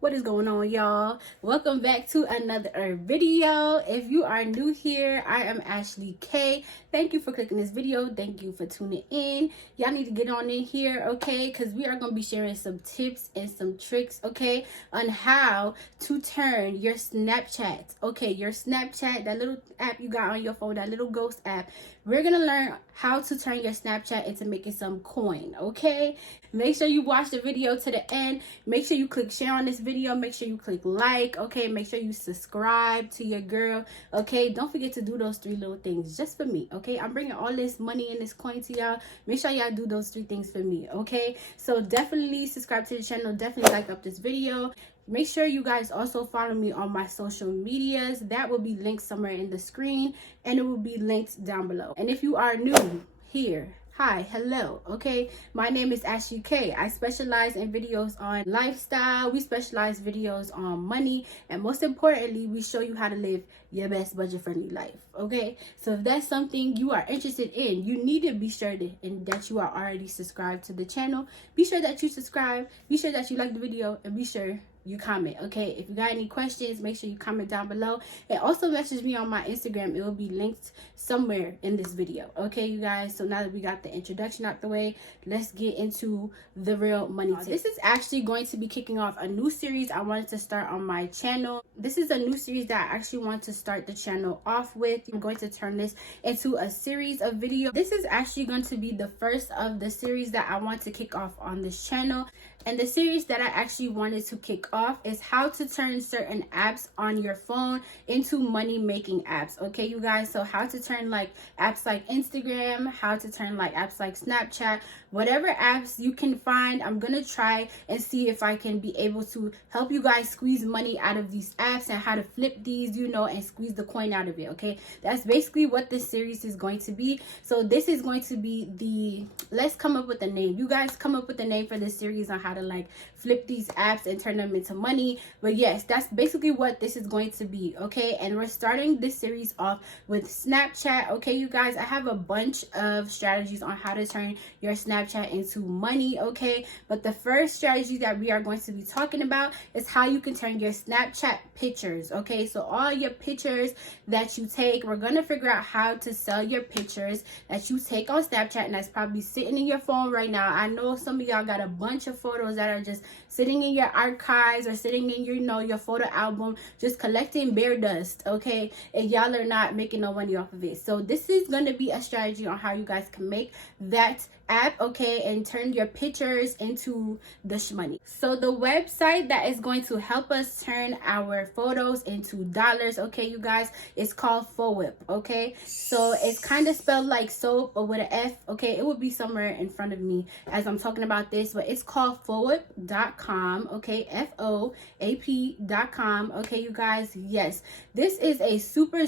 What is going on, y'all? Welcome back to another video. If you are new here, I am Ashley K. Thank you for clicking this video. Thank you for tuning in. Y'all need to get on in here, okay? Because we are going to be sharing some tips and some tricks, okay, on how to turn your Snapchat, okay, your Snapchat, that little app you got on your phone, that little ghost app. We're going to learn how to turn your Snapchat into making some coin, okay? Make sure you watch the video to the end. Make sure you click share on this video. Make sure you click like, okay? Make sure you subscribe to your girl, okay? Don't forget to do those 3 little things just for me, okay? I'm bringing all this money and this coin to y'all. Make sure y'all do those 3 things for me, okay? So definitely subscribe to the channel. Definitely like up this video. Make sure you guys also follow me on my social medias. That will be linked somewhere in the screen, and it will be linked down below. And if you are new here, hi, hello, okay? My name is Ashley K. I specialize in videos on lifestyle. We specialize videos on money. And most importantly, we show you how to live your best budget-friendly life, okay? So if that's something you are interested in, you need to be sure that you are already subscribed to the channel. Be sure that you subscribe. Be sure that you like the video. And be sure you comment, okay? If you got any questions, make sure you comment down below, and also message me on my Instagram. It will be linked somewhere in this video, okay, you guys? So now that we got the introduction out the way, let's get into the real money tips. This is actually going to be kicking off a new series I wanted to start on my channel. This is a new series that I actually want to start the channel off with. I'm going to turn this into a series of videos. This is actually going to be the first of the series that I want to kick off on this channel. And the series that I actually wanted to kick off is how to turn certain apps on your phone into money making apps, okay, you guys? So how to turn like apps like Instagram, how to turn like apps like Snapchat, whatever apps you can find. I'm gonna try and see if I can be able to help you guys squeeze money out of these apps and how to flip these, you know, and squeeze the coin out of it, okay? That's basically what this series is going to be. So this is going to be let's come up with a name. You guys come up with a name for this series on how to like flip these apps and turn them into money. But yes, that's basically what this is going to be, okay? And we're starting this series off with Snapchat, okay, you guys? I have a bunch of strategies on how to turn your Snapchat into money, okay? But the first strategy that we are going to be talking about is how you can turn your Snapchat pictures, okay? So all your pictures that you take, we're gonna figure out how to sell your pictures that you take on Snapchat, and that's probably sitting in your phone right now. I know some of y'all got a bunch of photos that are just sitting in your archives or sitting in your, you know, your photo album, just collecting bear dust, okay? And y'all are not making no money off of it. So this is going to be a strategy on how you guys can make that app, okay, and turn your pictures into the shmoney. So the website that is going to help us turn our photos into dollars, okay, you guys, is called FOWIP, okay? So it's kind of spelled like soap but with an F, okay? It would be somewhere in front of me as I'm talking about this, but it's called FOWIP.com, okay? FOAP.com, okay, you guys? Yes, this is a super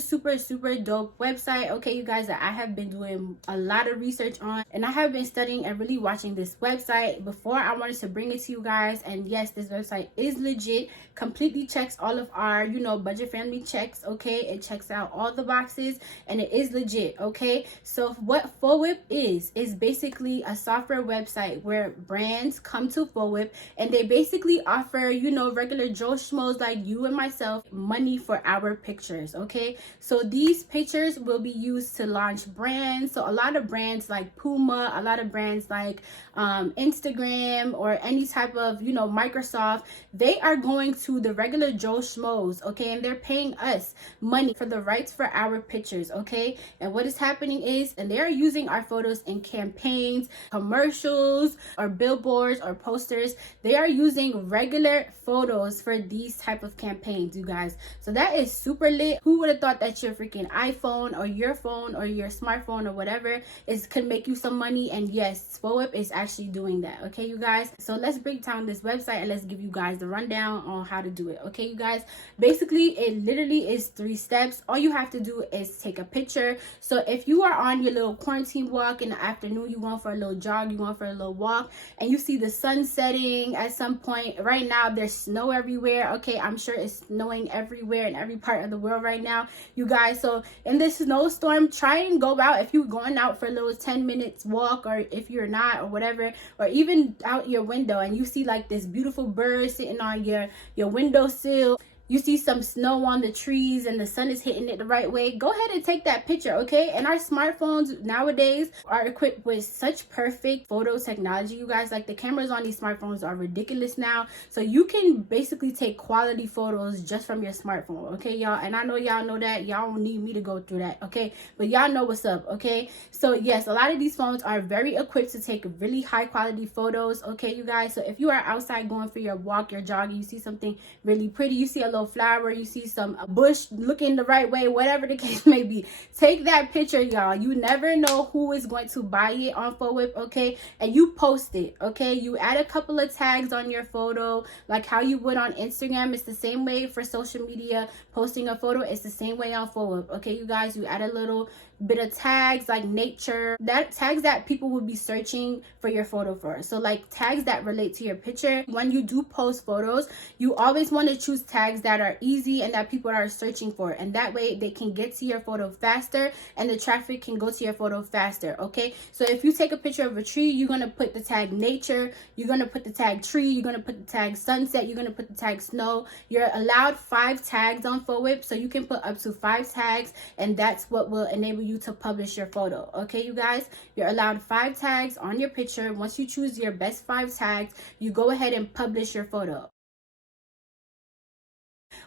dope website, okay, you guys, that I have been doing a lot of research on, and I have been studying and really watching this website before I wanted to bring it to you guys. And yes, this website is legit, completely checks all of our, you know, budget friendly checks, okay? It checks out all the boxes and it is legit, okay? So what FOWIP is basically a software website where brands come to FOWIP and they basically offer, you know, regular Joe Schmoes like you and myself money for our pictures, okay? So these pictures will be used to launch brands. So a lot of brands like Puma, a lot of brands like Instagram, or any type of, you know, Microsoft, they are going to the regular Joe Schmoes, okay, and they're paying us money for the rights for our pictures, okay? And what is happening is, and they are using our photos in campaigns, commercials, or billboards or posters. They are using regular photos for these type of campaigns, you guys. So that is super lit. Who would have thought that your freaking iPhone or your phone or your smartphone or whatever could make you some money? And yes, FOWIP is actually doing that, okay, you guys? So let's break down this website and let's give you guys the rundown on how to do it, okay, you guys? Basically, it literally is 3 steps. All you have to do is take a picture. So if you are on your little quarantine walk in the afternoon, you going for a little jog, you going for a little walk, and you see the sun setting at some point. Right now there's snow everywhere, okay? I'm sure it's snowing everywhere in every part of the world right now, you guys. So in this snowstorm, try and go out. If you're going out for a little 10 minutes walk or or if you're not, or whatever, or even out your window and you see like this beautiful bird sitting on your windowsill, you see some snow on the trees and the sun is hitting it the right way, go ahead and take that picture, okay? And our smartphones nowadays are equipped with such perfect photo technology, you guys. Like, the cameras on these smartphones are ridiculous now, so you can basically take quality photos just from your smartphone, okay, y'all? And I know y'all know that, y'all don't need me to go through that, okay? But y'all know what's up, okay? So yes, a lot of these phones are very equipped to take really high quality photos, okay, you guys? So if you are outside going for your walk, your jogging, you see something really pretty, you see a little flower, you see some bush looking the right way, whatever the case may be, take that picture, y'all. You never know who is going to buy it on FOWIP, okay? And you post it, okay? You add a couple of tags on your photo, like how you would on Instagram. It's the same way for social media. Posting a photo, it's the same way on FOWIP, okay, you guys? You add a little bit of tags like nature, that tags that people will be searching for your photo for. So like tags that relate to your picture. When you do post photos, you always want to choose tags that are easy and that people are searching for, and that way they can get to your photo faster and the traffic can go to your photo faster, okay? So if you take a picture of a tree, you're going to put the tag nature, you're going to put the tag tree, you're going to put the tag sunset, you're going to put the tag snow. You're allowed 5 tags on FOWIP, so you can put up to 5 tags, and that's what will enable you to publish your photo, okay, you guys? You're allowed 5 tags on your picture. Once you choose your best 5 tags, you go ahead and publish your photo.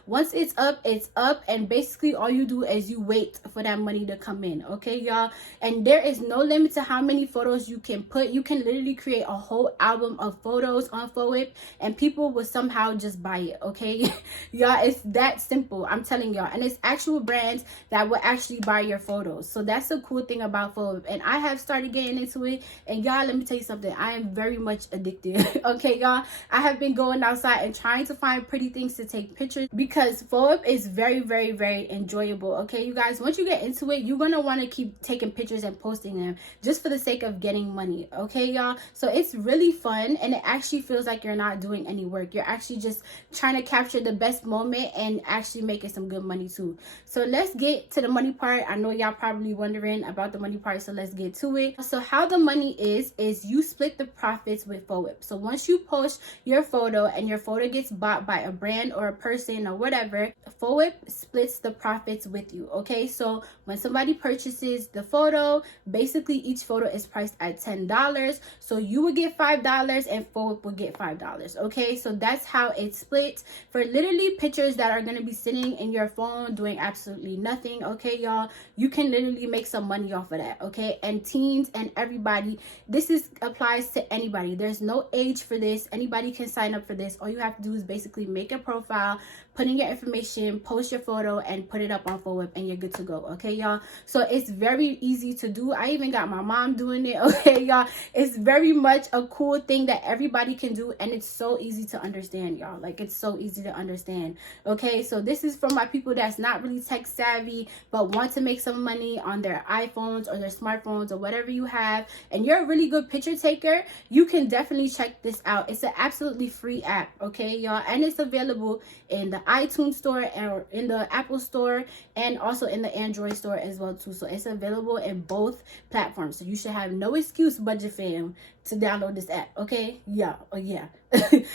Once it's up, and basically all you do is you wait for that money to come in, okay, y'all? And there is no limit to how many photos you can put. You can literally create a whole album of photos on FOWIP and people will somehow just buy it, okay? Y'all, it's that simple, I'm telling y'all. And it's actual brands that will actually buy your photos. So that's the cool thing about FOWIP. And I have started getting into it, and y'all, let me tell you something, I am very much addicted. Okay, y'all, I have been going outside and trying to find pretty things to take pictures, because FOWIP is very, very, very enjoyable, okay, you guys? Once you get into it, you're gonna want to keep taking pictures and posting them just for the sake of getting money, okay, y'all? So it's really fun, and it actually feels like you're not doing any work. You're actually just trying to capture the best moment and actually making some good money too. So let's get to the money part. I know y'all probably wondering about the money part, so let's get to it. So how the money is you split the profits with FOWIP. So once you post your photo and your photo gets bought by a brand or a person or whatever, FOWIP splits the profits with you, okay? So when somebody purchases the photo, basically each photo is priced at $10, so you would get $5 and FOWIP will get $5, okay? So that's how it's split for literally pictures that are going to be sitting in your phone doing absolutely nothing, okay, y'all? You can literally make some money off of that, okay? And teens and everybody, this applies to anybody. There's no age for this. Anybody can sign up for this. All you have to do is basically make a profile, put in your information, post your photo, and put it up on FOWIP, and you're good to go, okay, y'all? So it's very easy to do. I even got my mom doing it, okay, y'all? It's very much a cool thing that everybody can do, and it's so easy to understand, y'all. Like, it's so easy to understand, okay? So this is for my people that's not really tech savvy but want to make some money on their iPhones or their smartphones or whatever you have, and you're a really good picture taker. You can definitely check this out. It's an absolutely free app, okay, y'all? And it's available in the iTunes store or in the Apple store, and also in the Android store as well too. So it's available in both platforms, so you should have no excuse, budget fam, to download this app, okay? Yeah, oh yeah.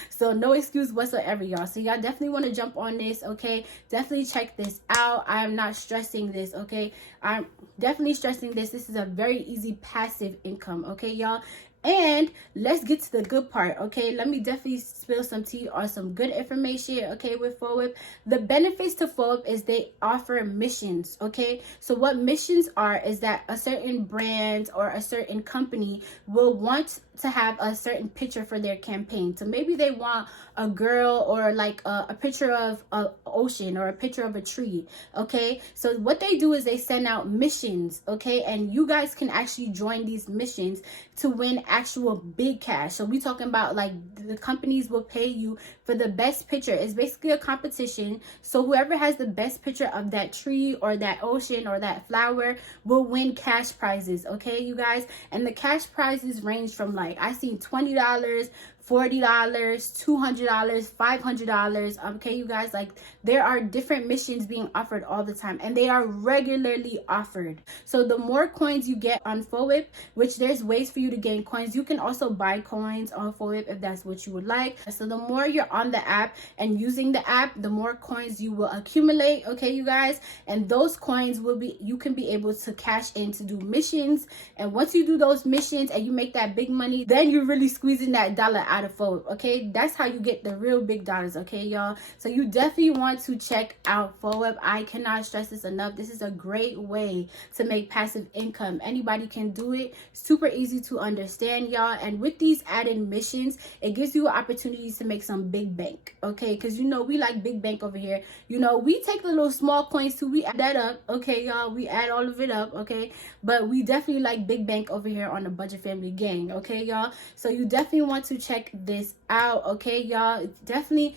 So no excuse whatsoever, y'all. So y'all definitely want to jump on this, okay? Definitely check this out. I am not stressing this, okay? I'm definitely stressing this. This is a very easy passive income, okay, y'all? And let's get to the good part, okay? Let me definitely spill some tea on some good information, okay, with FOWIP. The benefits to FOWIP is they offer missions, okay? So what missions are is that a certain brand or a certain company will want to have a certain picture for their campaign. So maybe they want a girl or like a picture of an ocean or a picture of a tree, okay? So what they do is they send out missions, okay? And you guys can actually join these missions to win actual big cash. So we talking about like the companies will pay you for the best picture. It's basically a competition. So whoever has the best picture of that tree or that ocean or that flower will win cash prizes, okay, you guys? And the cash prizes range from like, I seen $20, $40, $200, $500. Okay, you guys, like there are different missions being offered all the time, and they are regularly offered. So the more coins you get on FOWIP, which there's ways for you to gain coins, you can also buy coins on FOWIP if that's what you would like. So the more you're on the app and using the app, the more coins you will accumulate. Okay, you guys, and those coins will be, you can be able to cash in to do missions. And once you do those missions and you make that big money, then you're really squeezing that dollar out of FOWIP. Okay, that's how you get the real big dollars. Okay, y'all, so you definitely want to check out FOWIP. I cannot stress this enough. This is a great way to make passive income. Anybody can do it. Super easy to understand, y'all. And with these added missions, it gives you opportunities to make some big bank. Okay, because you know we like big bank over here. You know, we take the little small coins too, we add that up. Okay, y'all, we add all of it up. Okay, but we definitely like big bank over here on the Budget Family Gang. Okay, y'all, so you definitely want to check this out. Okay, y'all, definitely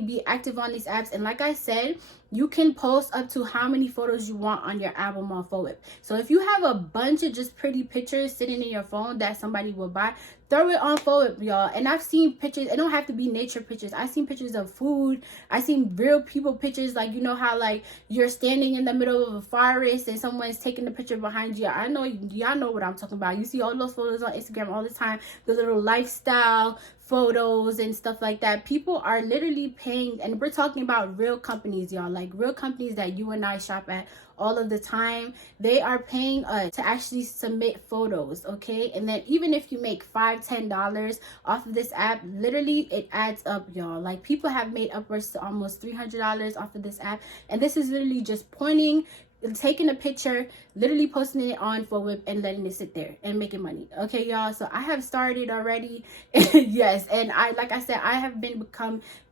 be active on these apps. And like I said, you can post up to how many photos you want on your album on FOWIP. So if you have a bunch of just pretty pictures sitting in your phone that somebody will buy, throw it on FOWIP, y'all. And I've seen pictures, it don't have to be nature pictures. I've seen pictures of food. I've seen real people pictures, like, you know how like you're standing in the middle of a forest and someone's taking the picture behind you. I know y'all know what I'm talking about. You see all those photos on Instagram all the time, the little lifestyle photos and stuff like that. People are literally paying, and we're talking about real companies, y'all, like real companies that you and I shop at all of the time. They are paying us to actually submit photos. Okay, and then even if you make $5-10 off of this app, literally it adds up, y'all. Like people have made upwards to almost $300 off of this app, and this is literally just taking a picture, literally posting it on FOWIP and letting it sit there and making money. Okay, y'all, so I have started already. Yes, and like I said, I have been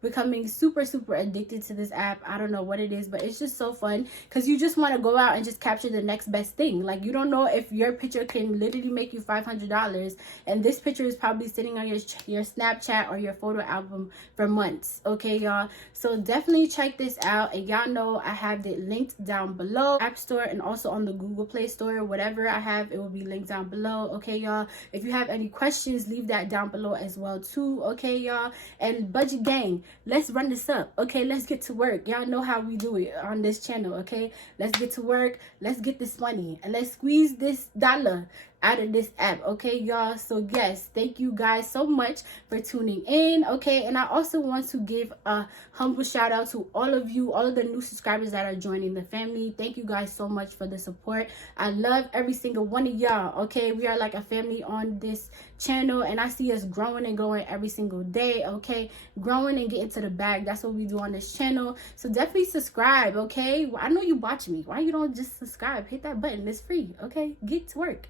becoming super addicted to this app. I don't know what it is, but it's just so fun because you just want to go out and just capture the next best thing. Like you don't know if your picture can literally make you $500, and this picture is probably sitting on your Snapchat or your photo album for months. Okay, y'all, so definitely check this out. And y'all know I have it linked down below, App Store, and also on the Google Play Store. Whatever I have, it will be linked down below. Okay, y'all, if you have any questions, leave that down below as well too. Okay, y'all, and Budget Gang, let's run this up. Okay, let's get to work. Y'all know how we do it on this channel. Okay, let's get to work, let's get this money, and let's squeeze this dollar out of this app. Okay, y'all, so yes, thank you guys so much for tuning in. Okay, and I also want to give a humble shout out to all of you, all of the new subscribers that are joining the family. Thank you guys so much for the support. I love every single one of y'all. Okay, we are like a family on this channel, and I see us growing and growing every single day. Okay, growing and getting to the bag, that's what we do on this channel. So definitely subscribe. Okay, I know you watching me, why you don't just subscribe? Hit that button, it's free. Okay, get to work.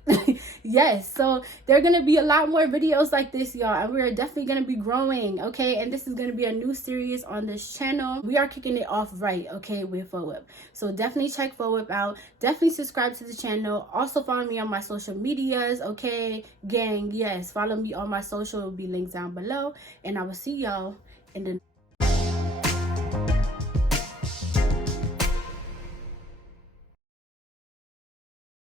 Yes, so there are gonna be a lot more videos like this, y'all, and we are definitely gonna be growing. Okay, and this is gonna be a new series on this channel. We are kicking it off right, okay, with FOWIP. So definitely check FOWIP out. Definitely subscribe to the channel. Also follow me on my social medias. Okay, gang, yes, follow me on my social. It will be linked down below, and I will see y'all in the